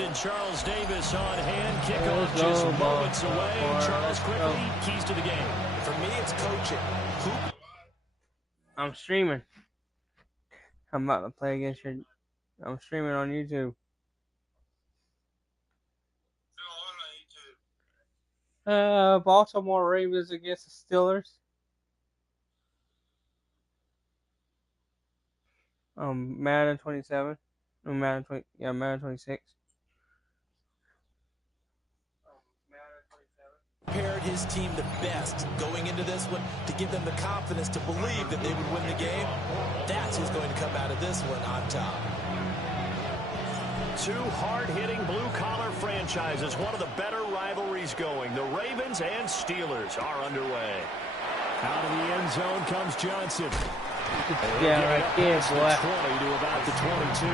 and Charles Davis on hand. Kickoff just moments away. Charles, quickly, keys to the game. For me, it's coaching. I'm streaming. I'm about to play against you. I'm streaming on YouTube. Baltimore Ravens against the Steelers. Madden 27. No, Madden 20. Yeah, Madden 26. Prepared his team the best going into this one to give them the confidence to believe that they would win the game. That's who's going to come out of this one on top. Two hard-hitting blue-collar franchises, one of the better rivalries going. The Ravens and Steelers are underway. Out of the end zone comes Johnson. Yeah, right there, boy. 20 to about the 22.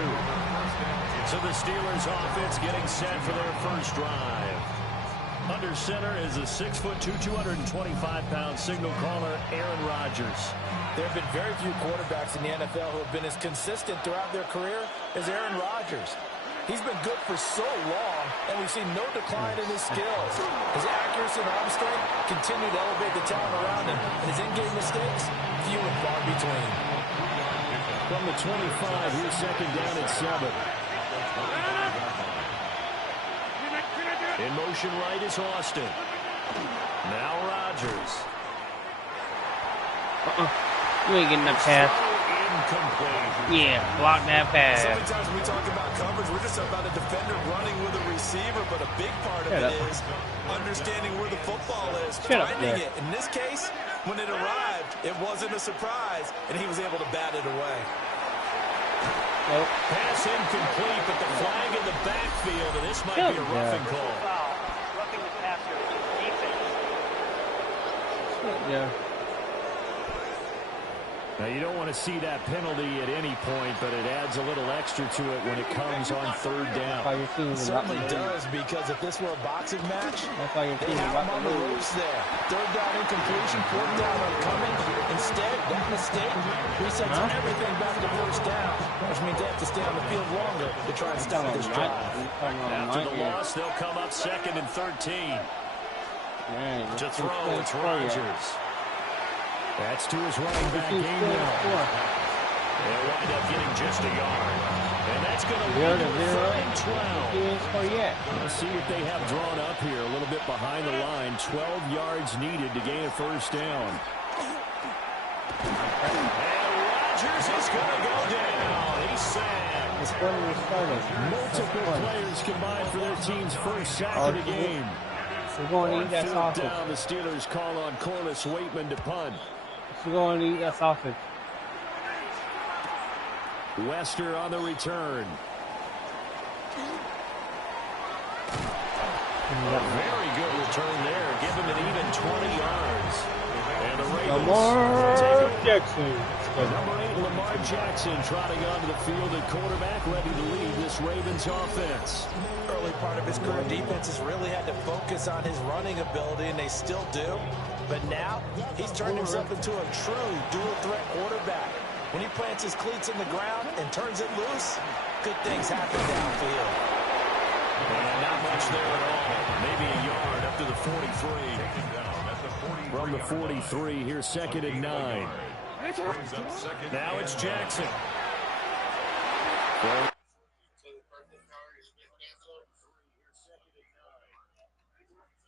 So the Steelers offense getting set for their first drive. Under center is a 6'2", 225-pound signal caller, Aaron Rodgers. There have been very few quarterbacks in the NFL who have been as consistent throughout their career as Aaron Rodgers. He's been good for so long, and we've seen no decline in his skills. His accuracy and arm strength continue to elevate the talent around him, and his in-game mistakes, few and far between. From the 25, here's second down and 7. In motion right is Austin. Now Rodgers. You ain't getting that pass. Incomplete. Yeah, block that pass. So many times when we talk about coverage, we're just about a defender running with a receiver, but a big part of it is understanding where the football is, finding it. In this case, when it arrived, it wasn't a surprise, and he was able to bat it away. Nope. Pass incomplete, but the flag in the backfield, and this might be a roughing call. Roughing the passer, defense. Yeah. Now, you don't want to see that penalty at any point, but it adds a little extra to it when it comes on third down. It certainly does, because if this were a boxing match, they have him on the ropes there. Third down incompletion, fourth down upcoming. Instead, that mistake resets everything back to first down, which means they have to stay on the field longer to try and stop this drive. After the loss, they'll come up 2nd and 13. To throw, it's Rodgers. That's to his running back, Gainwell. They'll wind up getting just a yard. And that's going to lead to 3rd and 12. Let's see what they have drawn up here. A little bit behind the line. 12 yards needed to gain a first down. And Rodgers is going to go down. He's sacked. Multiple players combined for their team's first sack of the game. We're going to eat that sausage. Down, the Steelers call on Corliss Waitman to punt. We're going to eat that sausage. Wester on the return. Very good return there. Give him an even 20 yards. And the Ravens Lamar Jackson. Number 8, Lamar Jackson, trotting onto the field at quarterback, ready to lead this Ravens offense. Early part of his career, defenses really had to focus on his running ability, and they still do. But now, he's turned himself into a true dual-threat quarterback. When he plants his cleats in the ground and turns it loose, good things happen downfield. And not much there at all. Maybe a yard up to the 43. From the 43, here's 2nd and 9. Now it's Jackson.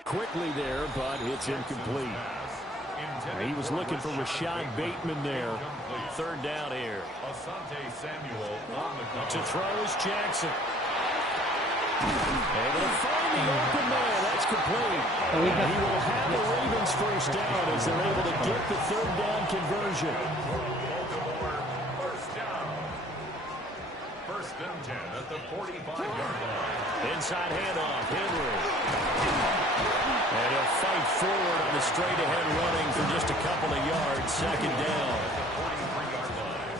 Quickly there, but it's incomplete. He was looking for Rashad Bateman there. 3rd down here. To throw is Jackson. Able to find the open man. That's complete. He will have the Ravens first down as they're able to get the 3rd down conversion. First and 10 at the 45-yard line. Inside handoff, Henry. And he'll fight forward on the straight-ahead running for just a couple of yards. 2nd down. At the 43-yard line.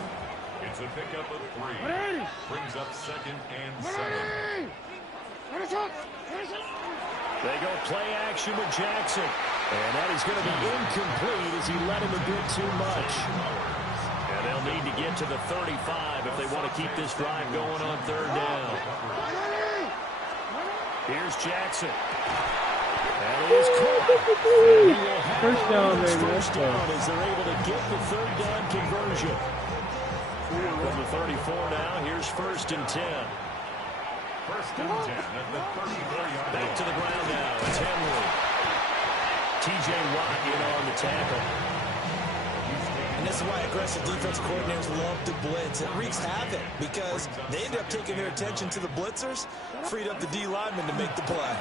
It's a pickup of 3. Brings up 2nd and 7. They go play action with Jackson. And that is going to be incomplete as he let him a bit too much. And they'll need to get to the 35 if they want to keep this drive going on 3rd down. Here's Jackson. That is caught. First down, baby. First down as they're able to get the third down conversion. From the 34 now, here's 1st and 10. 1st and 10 at the 34-yard Back to the ground now. It's Henry. T.J. Watt in on the tackle. And this is why aggressive defense coordinators love to blitz. It wreaks havoc because they end up taking their attention to the blitzers, freed up the D lineman to make the play.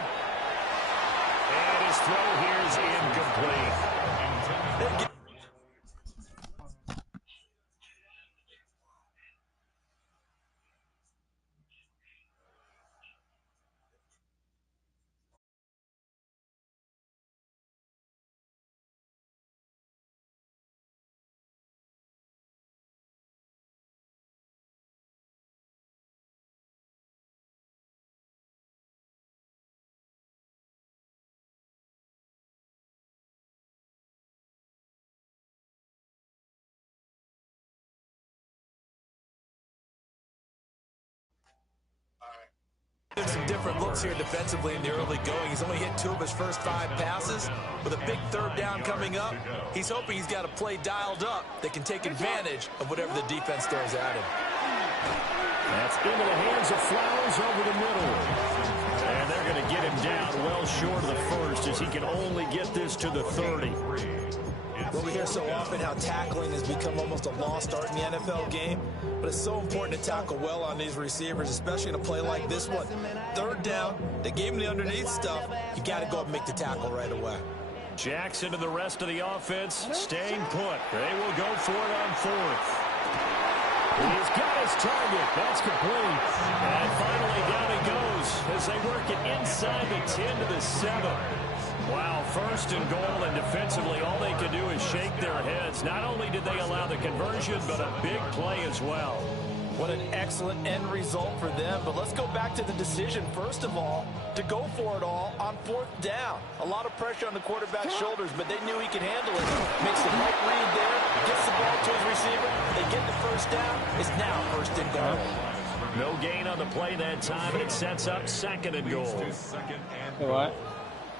And his throw here is incomplete. There's some different looks here defensively in the early going. He's only hit 2 of his first 5 passes. With a big third down coming up, he's hoping he's got a play dialed up that can take advantage of whatever the defense throws at him. That's into the hands of Flowers over the middle. And they're going to get him down well short of the first as he can only get this to the 30. Well, we hear so often how tackling has become almost a lost art in the NFL game, but it's so important to tackle well on these receivers, especially in a play like this one. Third down, they gave him the underneath stuff. You got to go up and make the tackle right away. Jackson and the rest of the offense staying put. They will go for it on 4th. He's got his target. That's complete. And finally down he goes as they work it inside the 10 to the 7. Wow, 1st and goal, and defensively all they could do is shake their heads. Not only did they allow the conversion, but a big play as well. What an excellent end result for them. But let's go back to the decision, first of all, to go for it all on 4th down. A lot of pressure on the quarterback's shoulders, but they knew he could handle it. Makes the right read there, gets the ball to his receiver. They get the first down. It's now 1st and goal. No gain on the play that time, and it sets up 2nd and goal. What?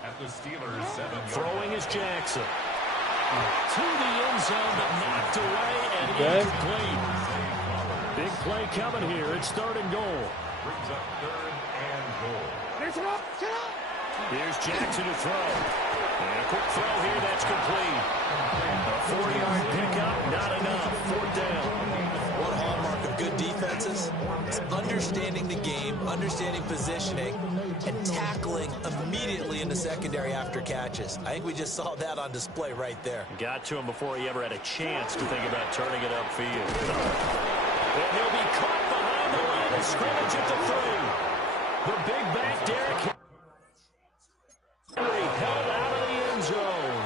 At the Steelers 7. Throwing is Jackson. To the end zone, but knocked away and incomplete. Big play coming here. It's 3rd and goal. Brings up 3rd and goal. Here's Jackson to throw. And a quick throw here. That's complete. A 4-yard pickup. Not enough. 4th down. One hallmark of good defenses is understanding the game, understanding positioning, and tackling immediately in the secondary after catches. I think we just saw that on display right there. Got to him before he ever had a chance to think about turning it upfield. And he'll be caught behind the line of scrimmage at the 3. The big back, Derrick Henry, held out of the end zone.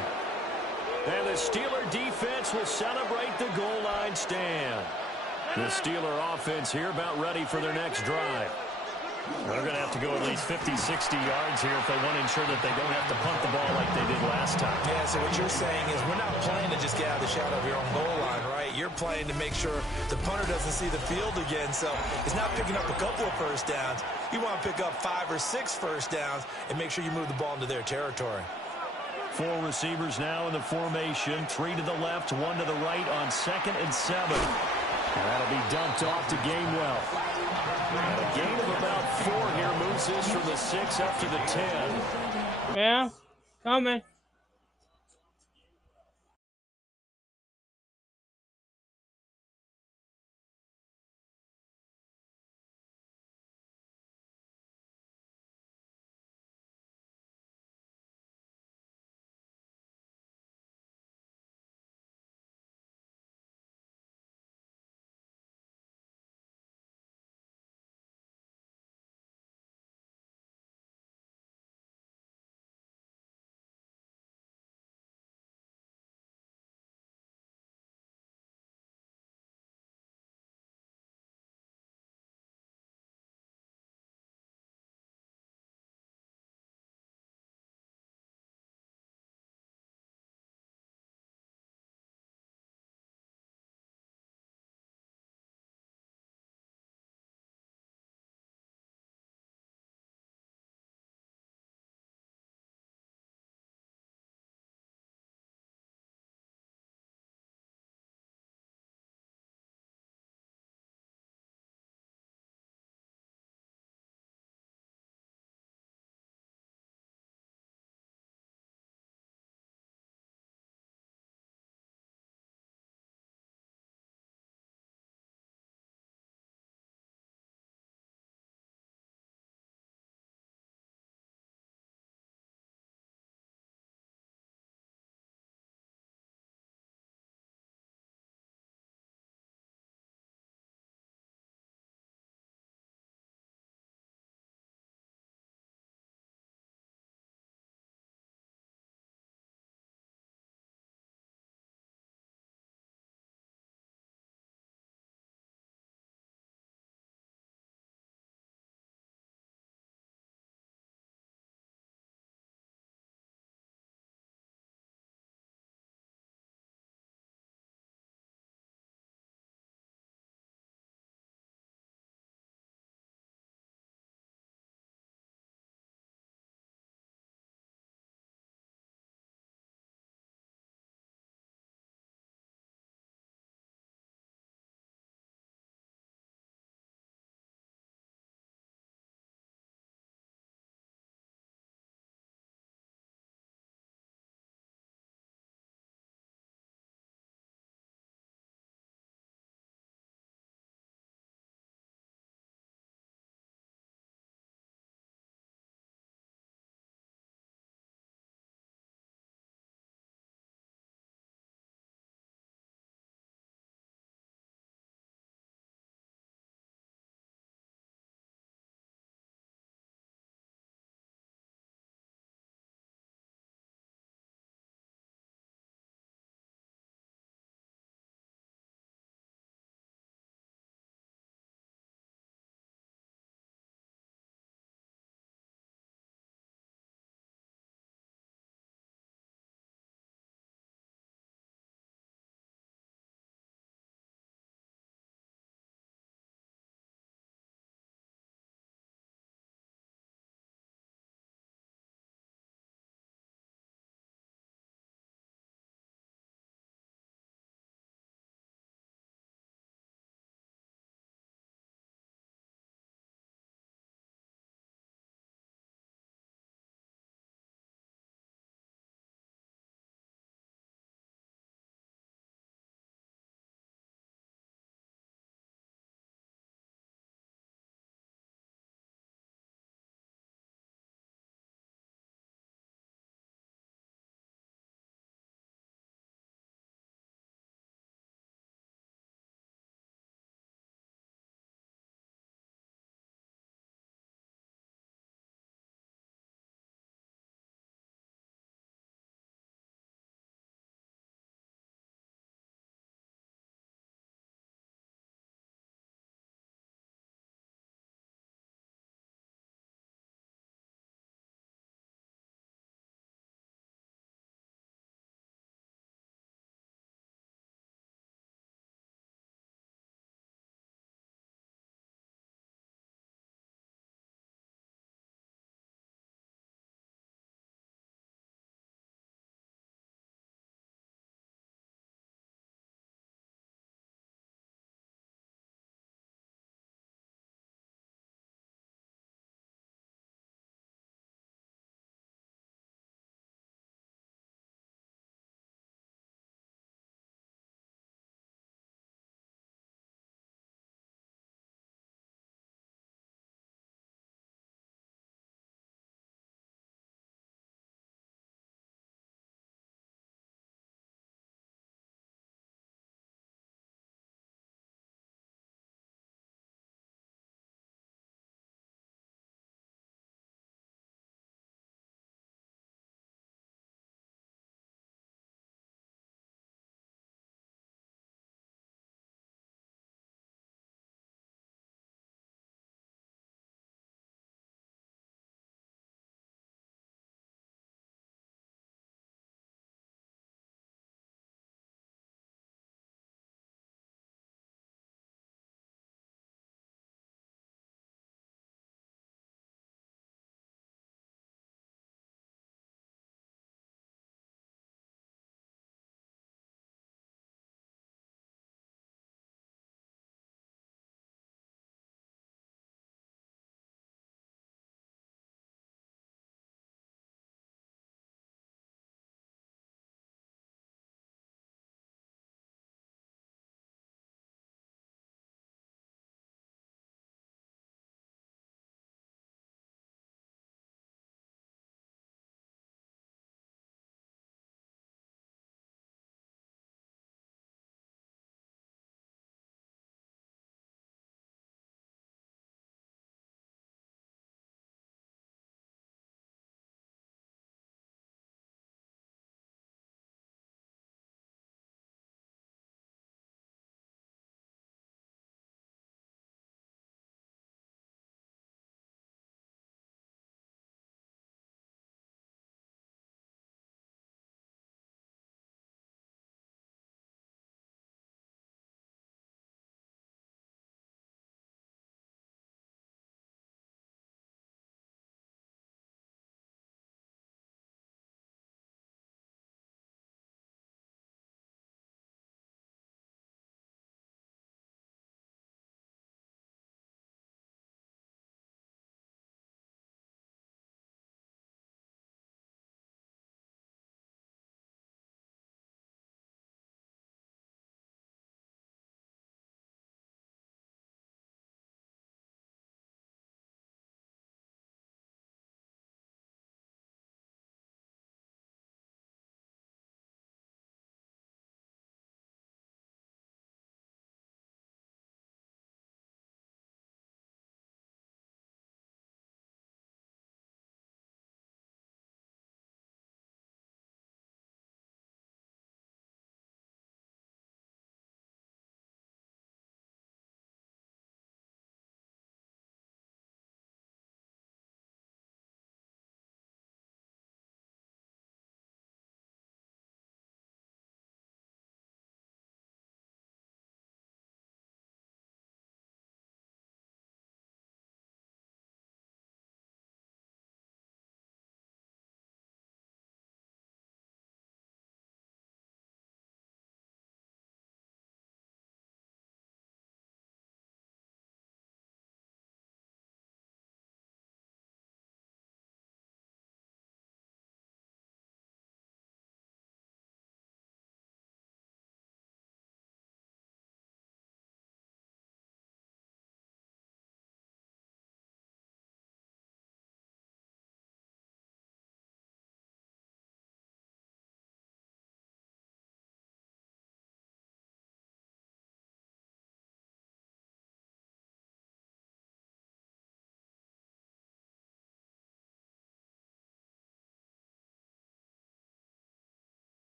And the Steeler defense will celebrate the goal line stand. The Steeler offense here about ready for their next drive. They're going to have to go at least 50, 60 yards here if they want to ensure that they don't have to punt the ball like they did last time. Yeah, so what you're saying is we're not playing to just get out of the shadow of your own goal line, right? You're playing to make sure the punter doesn't see the field again, so it's not picking up a couple of first downs. You want to pick up 5 or 6 first downs and make sure you move the ball into their territory. 4 receivers now in the formation. 3 to the left, 1 to the right on 2nd and 7. And that'll be dumped off to Gainwell. And a gain of about 4 here moves this from the 6 up to the 10. Yeah, coming.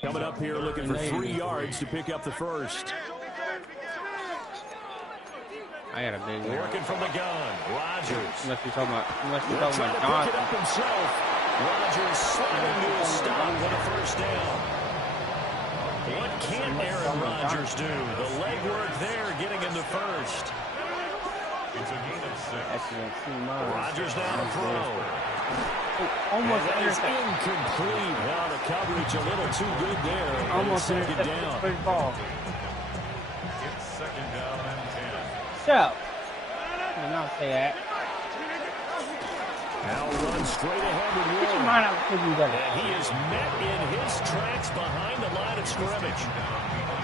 Coming up here looking for 3 yards to pick up the first. I got a big one. Working from the gun, Rodgers. Unless you're talking about Trying to pick it up himself. Rodgers sliding to a stop with a first down. What can Aaron Rodgers do? The legwork there getting him to first. It's a gain of 6. Rodgers now to throw. Almost that is incomplete. Now the coverage a little too good there. Almost second down. First ball. It's 2nd down and 10. Shut up. I did not say that. Now run straight ahead with Get your Warren. mind out of the better. And he is met in his tracks behind the line of scrimmage.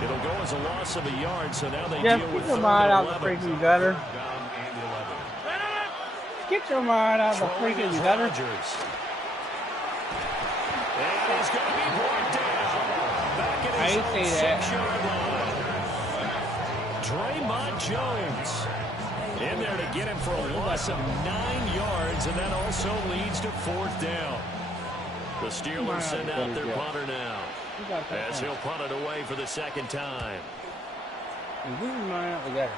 It'll go as a loss of a yard, so now they Jeff, deal get with your 3rd mind out and of the 11. freaking gutter. Down and 11. Get your mind out of the Throwing freaking is gutter. Rodgers. And he's going to be brought down. Back at his I own didn't say that. 6-yard line. Draymond Jones in there to get him for a loss of 9 yards, and that also leads to 4th down. The Steelers send out their punter now, as he'll punt it away for the 2nd time. Get your mind out of the gutter.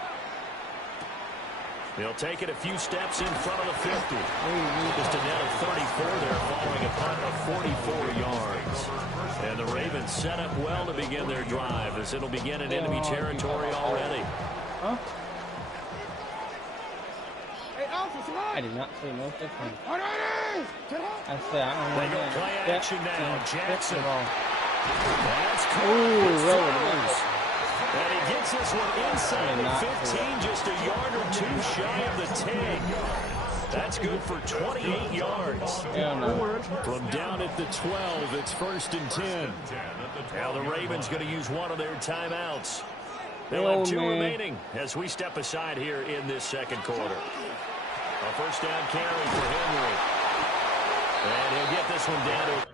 They'll take it a few steps in front of the 50. Just a net of 34 there following a punt of 44 yards. And the Ravens set up well to begin their drive as it'll begin in enemy territory already. Huh? I did not say no such thing. I said I don't They want go that. play action now. Jackson. That's Ooh, cool. really? And he gets this one inside the 15, just a yard or 2 shy of the 10. That's good for 28 yards. Hell no. From down at the 12, it's 1st and 10. Now the Ravens going to use one of their timeouts. They'll have 2 remaining as we step aside here in this 2nd quarter. A first down carry for Henry. And he'll get this one down to...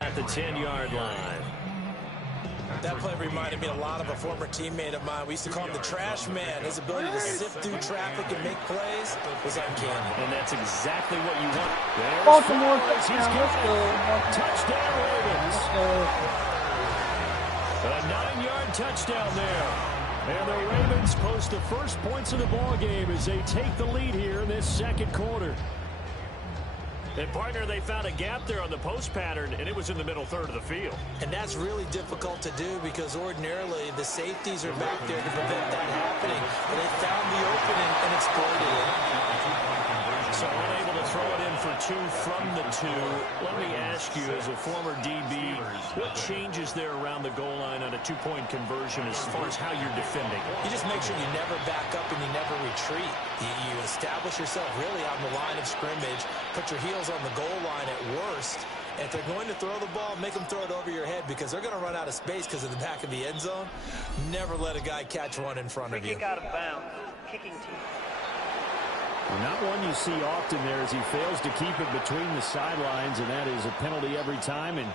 at the 10-yard line. That play reminded me a lot of a former teammate of mine. We used to call him the trash man. His ability to sift through traffic and make plays was uncanny. And that's exactly what you want. There's Baltimore Flores. He's touchdown. Let's go. Touchdown, Ravens. Let's A 9-yard touchdown there. And the Ravens post the first points of the ball game as they take the lead here in this 2nd quarter. And, partner, they found a gap there on the post pattern, and it was in the middle 3rd of the field. And that's really difficult to do because ordinarily the safeties are back there to prevent that happening. And they found the opening and exploited it. So unable to throw it in for 2 from the 2. Let me ask you, as a former DB, what changes there around the goal line on a 2-point conversion as far as how you're defending? You just make sure you never back up and you never retreat. You establish yourself really on the line of scrimmage, put your heels on the goal line at worst. And if they're going to throw the ball, make them throw it over your head because they're going to run out of space because of the back of the end zone. Never let a guy catch one in front of you. Kick out of bounds. Kicking team. Well, not one you see often there as he fails to keep it between the sidelines, and that is a penalty every time, and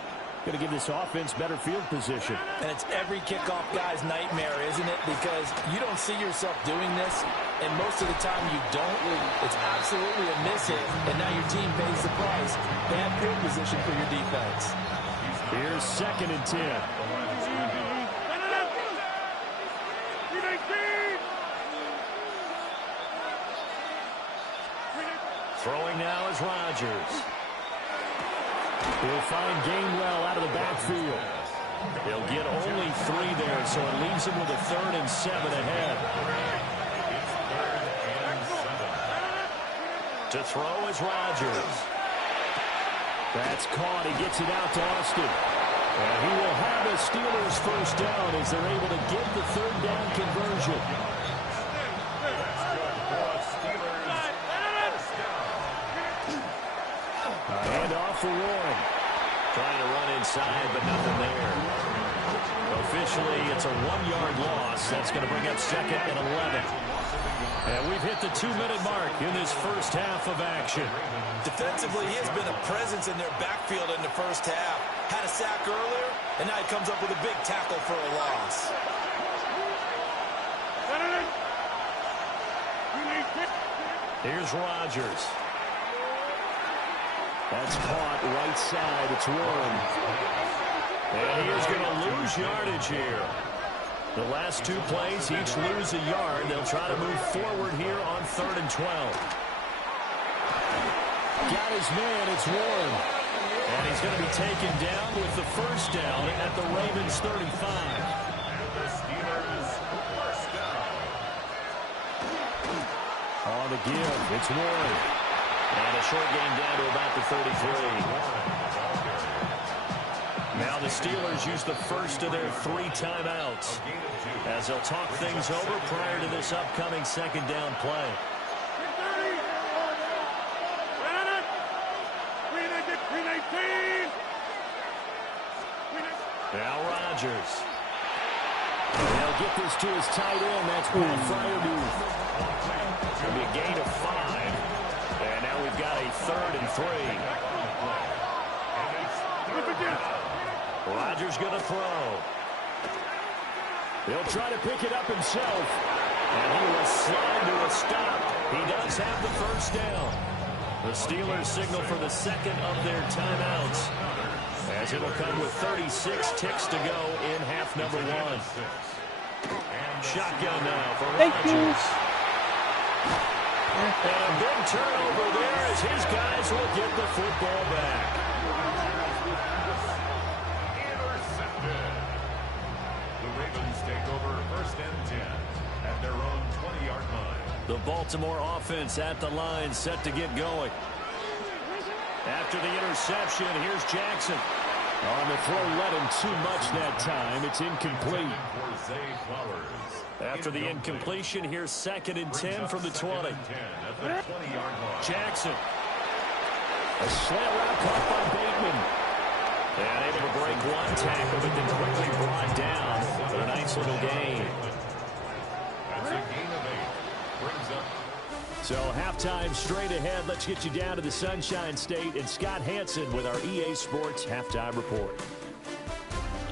going to give this offense better field position. And it's every kickoff guy's nightmare, isn't it? Because you don't see yourself doing this, and most of the time you don't. It's absolutely a miss hit, and now your team pays the price. Bad field position for your defense. Here's 2nd and 10. Throwing now is Rodgers. He'll find Gainwell out of the backfield. He'll get only 3 there, so it leaves him with a 3rd and 7 ahead. To throw is Rodgers. That's caught. He gets it out to Austin. And he will have a Steelers first down as they're able to get the 3rd down conversion. Hand off for Warren. Trying to run inside, but nothing there. Officially, it's a 1-yard loss. That's going to bring up 2nd and 11. And we've hit the 2-minute mark in this first half of action. Defensively, he has been a presence in their backfield in the first half. Had a sack earlier, and now he comes up with a big tackle for a loss. Here's Rodgers. That's caught right side. It's Warren. And he is going to lose yardage here. The last two plays, each lose a yard. They'll try to move forward here on 3rd and 12. Got his man. It's Warren. And he's going to be taken down with the first down at the Ravens 35. The Steelers first down. On the give, it's Warren. And a short gain down to about the 33. Now the Steelers use the first of their 3 timeouts as they'll talk things over prior to this upcoming second down play. Now Rodgers. They'll get this to his tight end. That's Pat Freiermuth. It'll be a gain of 5. And now we've got a 3rd and 3. Rodgers going to throw. He'll try to pick it up himself. And he will slide to a stop. He does have the first down. The Steelers signal for the second of their timeouts, as it'll come with 36 ticks to go in half number 1. Shotgun now for Rodgers. And a big turnover there as his guys will get the football back. Take over 1st and 10 at their own 20-yard line. The Baltimore offense at the line, set to get going. After the interception, here's Jackson. On the throw, let him too much that time. It's incomplete. After the incompletion, here's 2nd and 10 from the 20. Jackson. A slant route caught by Bateman. And able to break one tackle, but then quickly brought down for a nice little gain. That's a gain of 8. Brings up. So halftime straight ahead. Let's get you down to the Sunshine State and Scott Hanson with our EA Sports Halftime Report.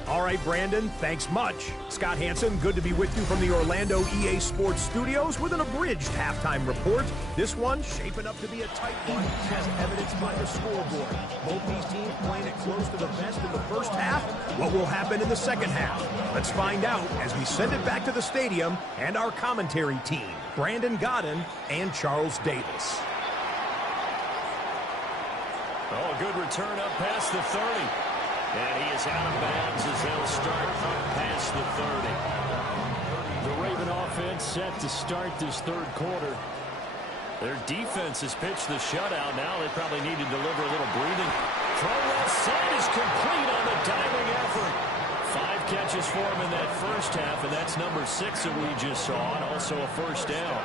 All right, Brandon, thanks much. Scott Hanson, good to be with you from the Orlando EA Sports Studios with an abridged halftime report. This one shaping up to be a tight one, as evidenced by the scoreboard. Both these teams playing it close to the vest in the first half. What will happen in the second half? Let's find out as we send it back to the stadium and our commentary team, Brandon Godden and Charles Davis. Oh, a good return up past the 30. And he is out of bounds as they'll start up past the 30. The Raven offense set to start this third quarter. Their defense has pitched the shutout. Now they probably need to deliver a little breathing. Throw left side is complete on the diving effort. 5 catches for him in that first half, and that's number 6 that we just saw, and also a first down.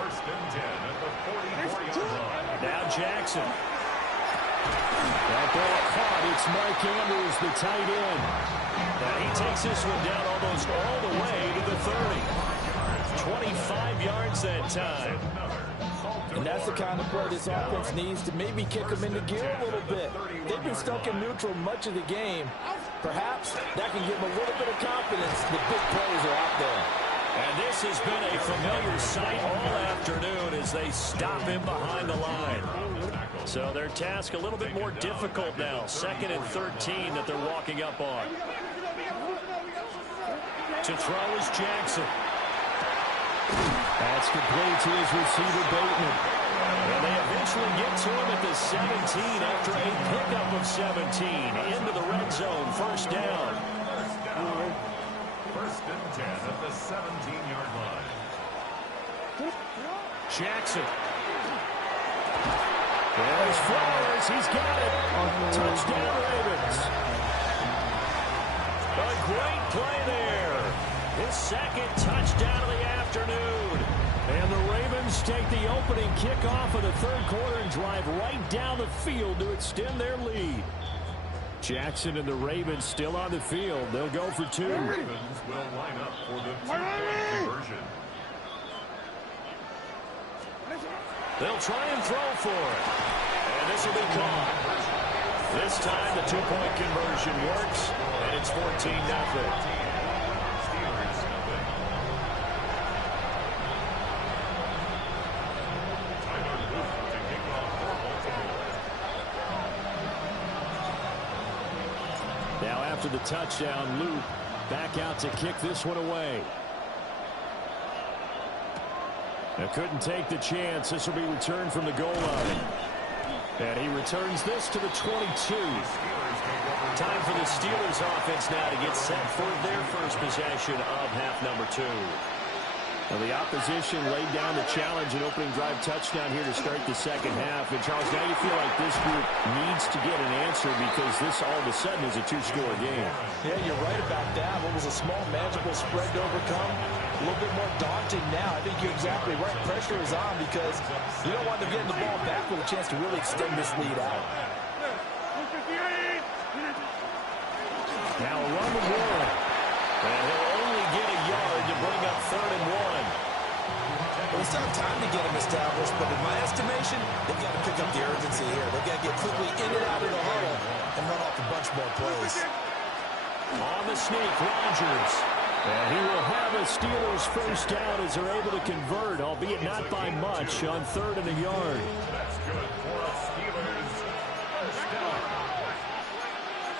1st and 10 at the 44-yard line. Now Jackson. That ball caught. It's Mike Andrews, the tight end. And he takes this one down almost all the way to the 30. 25 yards that time. And that's the kind of play this offense needs to maybe kick them into gear a little bit. They've been stuck in neutral much of the game. Perhaps that can give them a little bit of confidence. The big plays are out there. And this has been a familiar sight all afternoon as they stop him behind the line. So their task a little bit more difficult now. 2nd and 13 that they're walking up on. To throw is Jackson. That's complete to his receiver, Bateman. And they eventually get to him at the 17 after a pickup of 17 into the red zone. First down. 1st and 10 at the 17-yard line. Jackson. There's Flowers. He's got it. Touchdown, Ravens. A great play there. His 2nd touchdown of the afternoon. And the Ravens take the opening kickoff of the third quarter and drive right down the field to extend their lead. Jackson and the Ravens still on the field. They'll go for 2. The Ravens will line up for the 2-point conversion. They'll try and throw for it. And this will be caught. This time the 2-point conversion works, and it's 14-0. Now after the touchdown, Luke back out to kick this one away. Now couldn't take the chance. This will be returned from the goal line. And he returns this to the 22. Time for the Steelers offense now to get set for their first possession of half number 2. Well, the opposition laid down the challenge and opening drive touchdown here to start the second half. And, Charles, now you feel like this group needs to get an answer because this all of a sudden is a 2-score game. Yeah, you're right about that. What was a small, manageable spread to overcome, a little bit more daunting now. I think you're exactly right. Pressure is on because you don't want them getting the ball back with a chance to really extend this lead out. Now a run with Warren. And he'll only get a yard to bring up 3rd and 1. Well, it's not time to get him established, but in my estimation, they've got to pick up the urgency here. They've got to get quickly in and out of the huddle and run off a bunch more plays. On the sneak, Rodgers. And he will have a Steelers first down as they're able to convert, albeit not by much, on 3rd and a yard. That's good for a Steelers first down.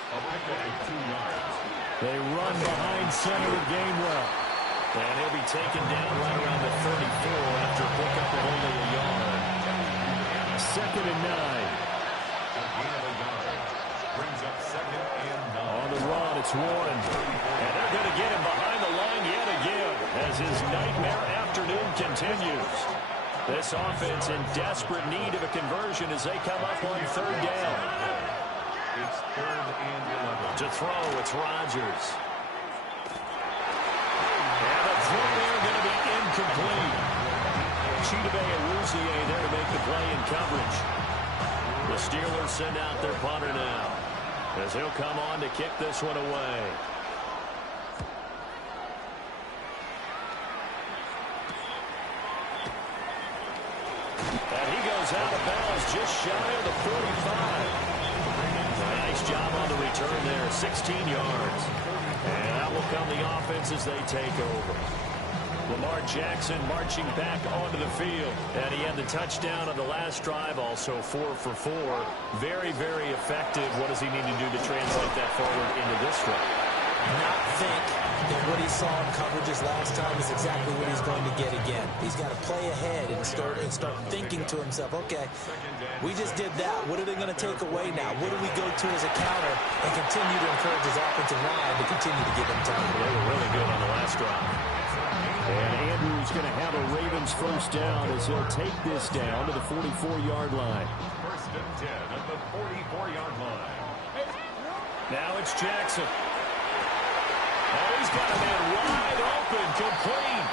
A pickup of 2 yards. They run behind center with Gainwell. And he'll be taken down right around the 34 after a pickup of only a yard. 2nd and 9. A gain of a yard. Brings up 2nd and 9. On the run, it's Warren. And they're going to get him behind the line yet again as his nightmare afternoon continues. This offense in desperate need of a conversion as they come up on 3rd down. It's 3rd and 11. To throw, it's Rodgers. And the throw there going to be incomplete. Chidobe Awuzie there to make the play in coverage. The Steelers send out their punter now as he'll come on to kick this one away. And he goes out of bounds just shy of the 45. Nice job on the return there, 16 yards. And that will come the offense as they take over. Lamar Jackson marching back onto the field. And he had the touchdown on the last drive, also 4 for 4. Very, very effective. What does he need to do to translate that forward into this drive? Not think that what he saw in coverages last time is exactly what he's going to get again. He's got to play ahead and start thinking to himself, okay, we just did that. What are they going to take away now? What do we go to as a counter and continue to encourage his offensive line to continue to give him time? They were really good on the last drive. And Andrews going to have a Ravens first down as he'll take this down to the 44-yard line. 1st and 10 at the 44-yard line. Now it's Jackson. Oh, he's got a man wide open, complete.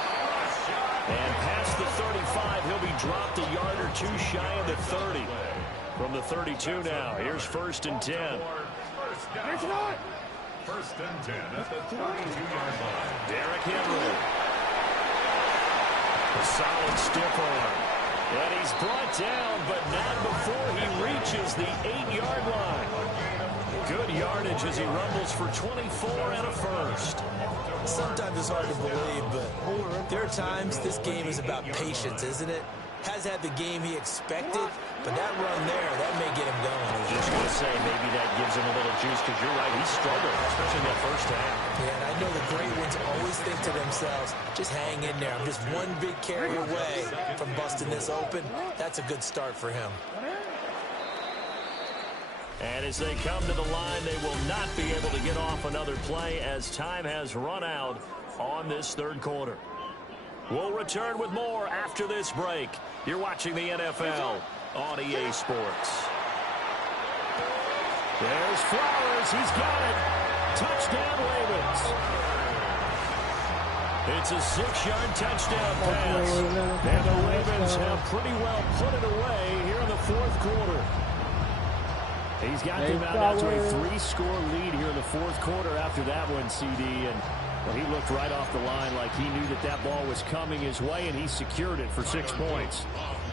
And past the 35, he'll be dropped a yard or 2 shy of the 30. From the 32 now, here's 1st and 10. 1st and 10 at the 32-yard line. Derrick Henry. A solid stiff arm. And he's brought down, but not before he reaches the 8-yard line. Good yardage as he rumbles for 24 and a first. Sometimes it's hard to believe, but there are times this game is about patience, isn't it? Has had the game he expected, but that run there, that may get him going. I was just going to say, maybe that gives him a little juice, because you're right, he struggled, especially in that first half. Yeah, and I know the great ones always think to themselves, just hang in there. I'm just one big carry away from busting this open. That's a good start for him. And as they come to the line, they will not be able to get off another play as time has run out on this 3rd quarter. We'll return with more after this break. You're watching the NFL on EA Sports. There's Flowers. He's got it. Touchdown, Ravens. It's a 6-yard touchdown pass. And the Ravens have pretty well put it away here in the 4th quarter. He's got them out to a 3-score lead here in the 4th quarter after that one, CD. And well, he looked right off the line like he knew that that ball was coming his way, and he secured it for 6 points.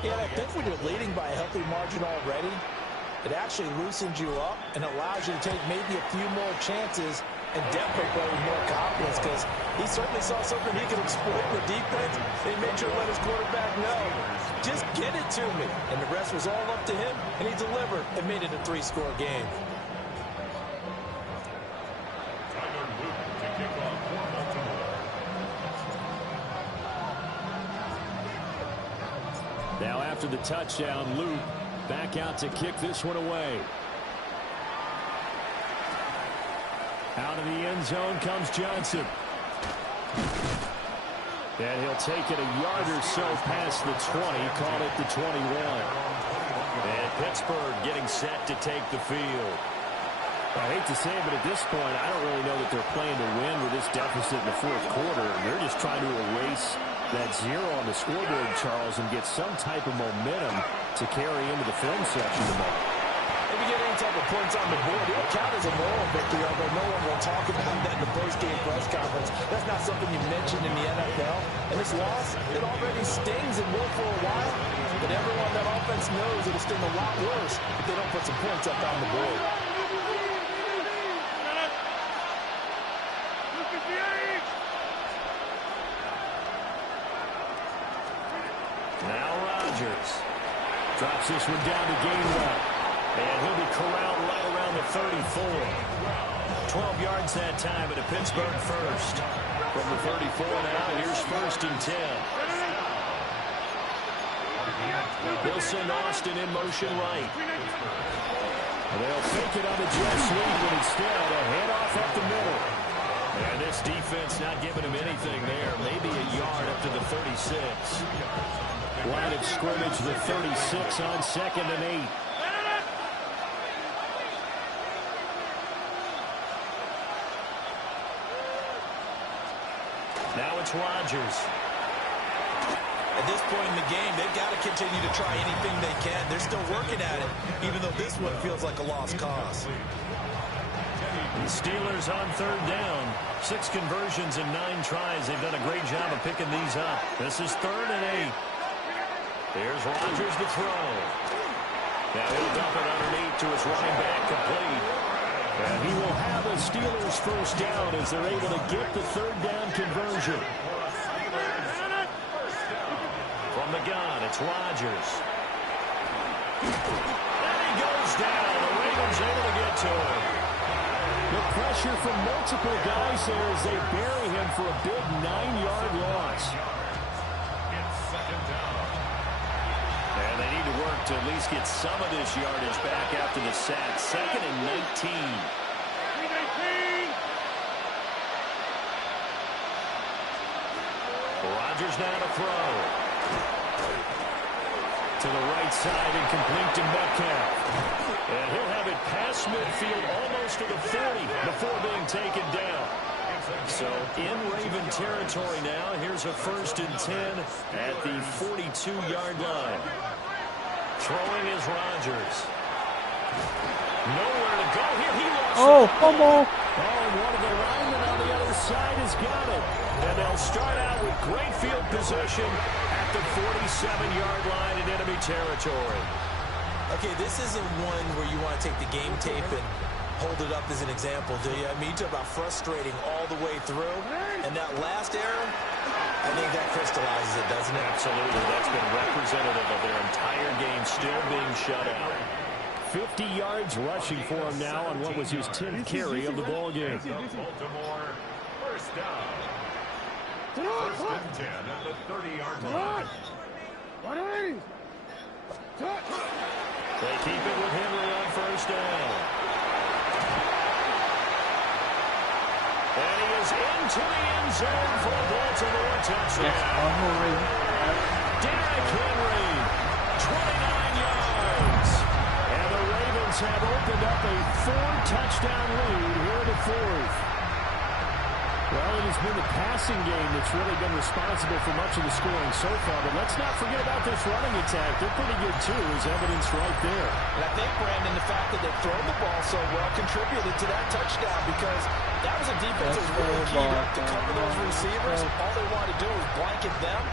Yeah, I think when you're leading by a healthy margin already, it actually loosens you up and allows you to take maybe a few more chances and definitely play with more confidence, because he certainly saw something he could exploit in the defense. He made sure to let his quarterback know, just get it to me. And the rest was all up to him, and he delivered and made it a 3-score game. after the touchdown, Luke back out to kick this one away. Out of the end zone comes Johnson. And he'll take it a yard or so past the 20, call it the 21. And Pittsburgh getting set to take the field. I hate to say it, but at this point, I don't really know that they're playing to win with this deficit in the fourth quarter. They're just trying to erase that zero on the scoreboard, Charles, and get some type of momentum to carry into the film section tomorrow. If you get any type of points on the board, it'll count as a moral victory, although no one will talk about that in the post-game press conference. That's not something you mentioned in the NFL. And this loss, it already stings and will for a while. But everyone that offense knows it'll sting a lot worse if they don't put some points up on the board. Now Rodgers drops this one down to Gainwell. And he'll be corralled right around the 34. 12 yards that time, and a Pittsburgh first. From the 34 now, here's 1st and 10. They'll send Austin in motion right. They'll fake it on the jet sweep, but instead a handoff up the middle. And this defense not giving him anything there. Maybe a yard up to the 36. Line of scrimmage, the 36 on 2nd and 8. Now it's Rodgers. At this point in the game, they've got to continue to try anything they can. They're still working at it, even though this one feels like a lost cause. The Steelers on 3rd down. 6 conversions and 9 tries. They've done a great job of picking these up. This is 3rd and 8. Here's Rodgers to throw. Now he'll dump it underneath to his running back, complete. And he will have a Steelers first down as they're able to get the 3rd down conversion. From the gun, it's Rodgers. And he goes down. The Ravens able to get to him. The pressure from multiple guys there as they bury him for a big 9-yard loss. And they need to work to at least get some of this yardage back after the sack. 2nd and 19. Rodgers now to throw. To the right side and complete to Metcalf. And he'll have it past midfield almost to the 40 before being taken down. So in Raven territory now. Here's a 1st and 10 at the 42-yard line. Throwing is Rodgers. Nowhere to go here. He lost Oh, fumble. and one of the linemen on the other side has got it. And they'll start out with great field position at the 47-yard line in enemy territory. Okay, this isn't one where you want to take the game tape and hold it up as an example, do you? I mean, you talk about frustrating all the way through. And that last error, I think that crystallizes it, doesn't it? Absolutely. That's been representative of their entire game still being shut out. 50 yards rushing for him now on what was his 10th carry of the ball game. Baltimore, first down. 1st and 10 at the 30-yard line. They keep it with Henry on 1st down. And he is into the end zone for a Baltimore touchdown. Derrick Henry, 29 yards. And the Ravens have opened up a 4-touchdown lead here in the 4th. Well, it has been the passing game that's really been responsible for much of the scoring so far. But let's not forget about this running attack. They're pretty good, too, as evidence right there. And I think, Brandon, the fact that they've thrown the ball so well contributed to that touchdown because that was a defense that was really keyed up to cover those receivers. All they wanted to do was blanket them.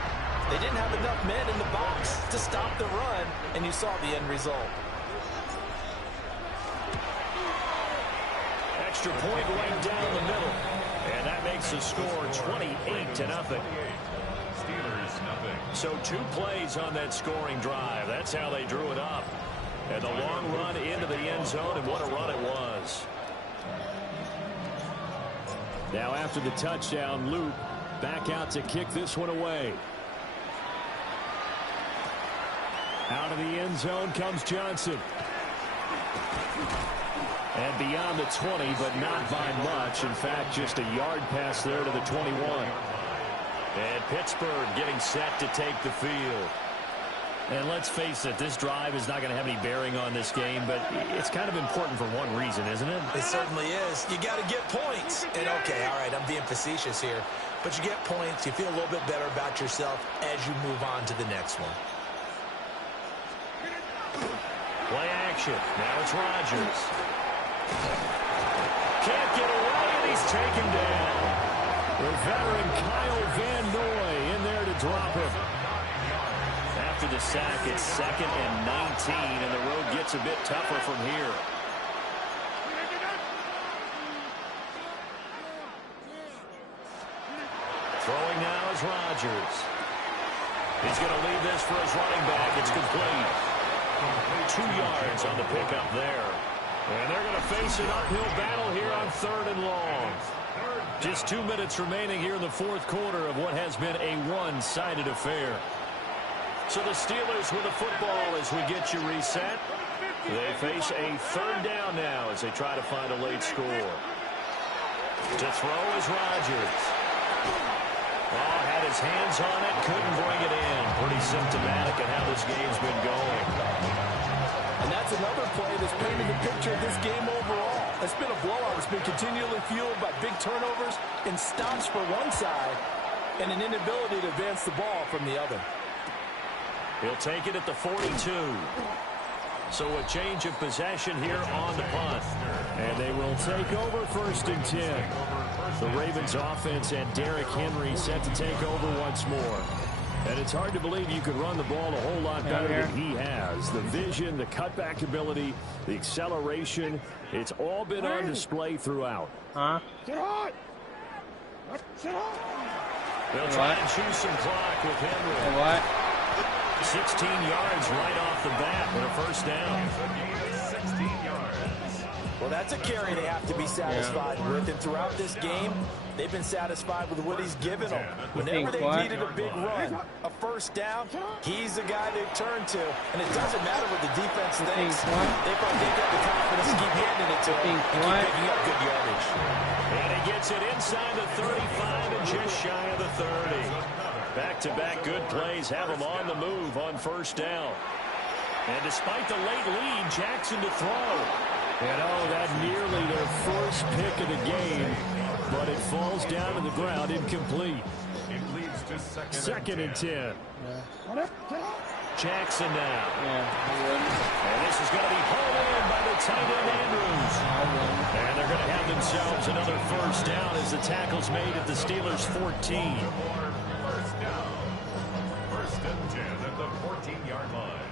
They didn't have enough men in the box to stop the run, and you saw the end result. Extra point right down the middle. And that makes the score 28-0. Steelers, nothing. So 2 plays on that scoring drive. That's how they drew it up. And the long run into the end zone, and what a run it was. Now after the touchdown, Luke back out to kick this one away. Out of the end zone comes Johnson. And beyond the 20, but not by much. In fact, just a yard pass there to the 21. And Pittsburgh getting set to take the field. And let's face it, this drive is not going to have any bearing on this game, but it's kind of important for one reason, isn't it? It certainly is. You got to get points. And, okay, all right, I'm being facetious here. But you get points, you feel a little bit better about yourself as you move on to the next one. Play action. Now it's Rodgers. Can't get away, and he's taken down. The veteran Kyle Van Noy in there to drop him. After the sack, it's 2nd and 19, and the road gets a bit tougher from here. Throwing now is Rodgers. He's going to leave this for his running back. It's complete. 2 yards on the pickup there. And they're going to face an uphill battle here on 3rd and long. Just 2 minutes remaining here in the 4th quarter of what has been a one-sided affair. So the Steelers with the football as we get you reset. They face a 3rd down now as they try to find a late score. To throw is Rodgers. Oh, had his hands on it, couldn't bring it in. Pretty symptomatic of how this game's been going. And that's another play that's painted the picture of this game overall. It's been a blowout. It's been continually fueled by big turnovers and stops for one side and an inability to advance the ball from the other. He'll take it at the 42. So a change of possession here on the punt. And they will take over 1st and 10. The Ravens offense and Derrick Henry set to take over once more. And it's hard to believe you could run the ball a whole lot better than he has. The vision, the cutback ability, the acceleration, it's all been on display throughout. Huh? They'll try and choose some clock with Henry. What? 16 yards right off the bat and a 1st down. 16 yards. Well, that's a carry they have to be satisfied with. And throughout this game, they've been satisfied with what he's given them. Whenever they needed a big run, a 1st down, he's the guy they turn to. And it doesn't matter what the defense thinks. They've got the confidence to keep handing it to him and keep picking up good yardage. And he gets it inside the 35 and just shy of the 30. Back-to-back good plays have him on the move on 1st down. And despite the late lead, Jackson to throw. And that nearly their first pick of the game, but it falls down to the ground incomplete. It leads to 2nd and 10. Jackson now. And this is going to be hauled in by the tight end Andrews. And they're going to have themselves another 1st down as the tackle's made at the Steelers' 14. 1st and 10 at the 14-yard line.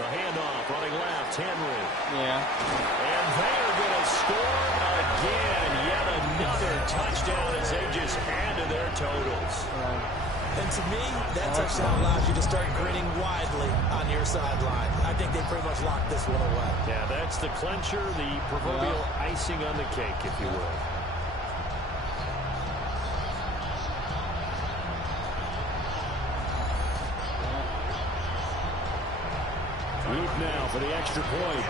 A handoff running left, Henry. Yeah. And they are going to score again. Yet another touchdown as they just add to their totals. And to me, that touchdown allows you to start grinning widely on your sideline. I think they pretty much locked this one away. Yeah, that's the clincher, the proverbial icing on the cake, if you will. Luke now for the extra point.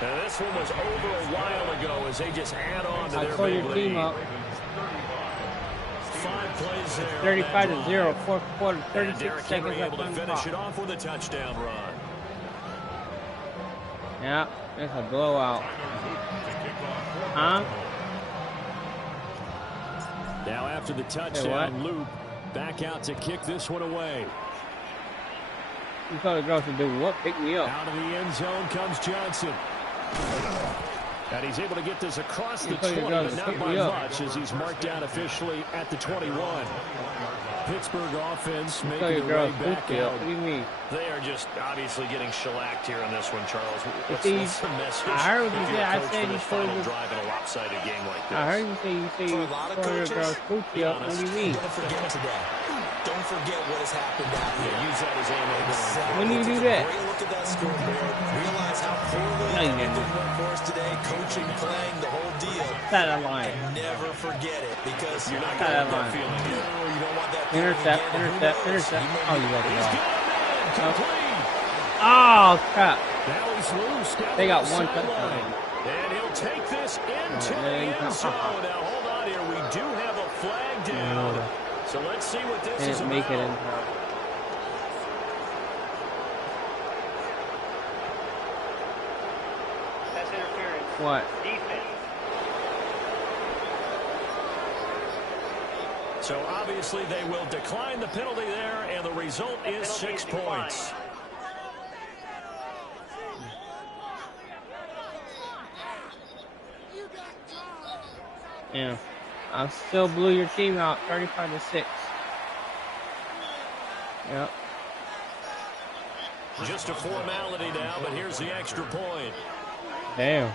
Now this one was over a while ago as they just add on to their big lead. 5 plays there. 35-0, 4th quarter, 36 Derrick seconds Henry left able to on the finish clock. it off with a touchdown run. Yeah, it's a blowout. Huh? Now after the touchdown, Loop back out to kick this one away. You thought the girls would do what? Pick me up. Out of the end zone comes Johnson. And he's able to get this across the 20, but not by much as he's marked down officially at the 21. Pittsburgh offense making their way back out. What do you mean? They are just obviously getting shellacked here in this one, Charles. What's the message? I heard you say, I said you final drive in a lopsided game like this. I heard you say you saw your girls Coochie up. What do you mean? Don't forget today. Don't don't forget what has happened out here. Use that as ammo. Exactly. When do you do that? Great look at that scoreboard. Realize how poorly No, you didn't. everything went for us today. Coaching, playing, the whole deal. That line. And never forget it because You're not That going to line. feeling here. you don't want that feeling Intercept, again. And who intercept, knows? intercept. You may Oh, be- you got the He's ball. got him in. Complete. Oh, crap. Now he's loose. Down They got the one sideline. touchdown. And he'll take this into the end zone. Now, hold on here. We do have a flag down. So let's see what this They is didn't about. make it in time. That's interference. What? Defense. So obviously they will decline the penalty there, and the result is 6 points. Yeah. I still blew your team out 35-6. Yep. Just a formality now, but here's the extra point. Damn.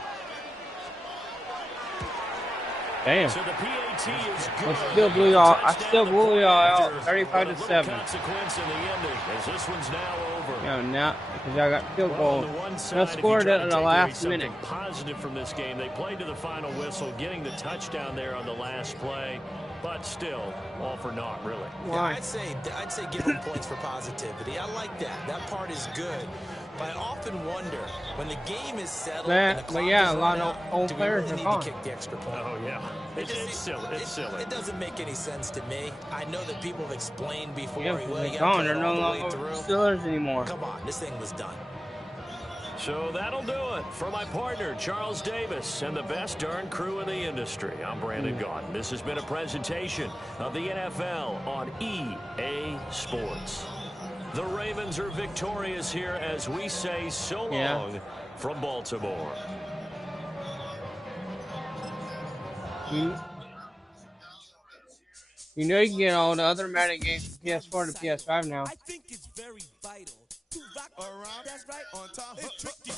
Damn. So the PAT is good. I still blew y'all. I still blew y'all out 35-7. Consequence in the ending, as this one's now over. Yeah, now because y'all got field Well, goal. on the one They side, if you scored try it to in the take away last something minute. positive from this game, they played to the final whistle, getting the touchdown there on the last play, but still, all for naught, really. Why? Yeah, I'd say give them points for positivity. I like that. That part is good. But I often wonder, when the game is settled and the But clock yeah, is a lot run of out, old do we players really are need gone. to kick the extra point? Oh, yeah. It's silly. It's silly. It doesn't make any sense to me. I know that people have explained before. Yeah, well, they're you gotta gone. play They're it no all the way longer through. Steelers anymore. Come on, this thing was done. So that'll do it for my partner, Charles Davis, and the best darn crew in the industry. I'm Brandon Gaudin. This has been a presentation of the NFL on EA Sports. The Ravens are victorious here as we say so long from Baltimore. You know you can get all the other Madden games from PS4 to PS5 now. I think it's very vital to rock around. That's right, on time. It's tricky.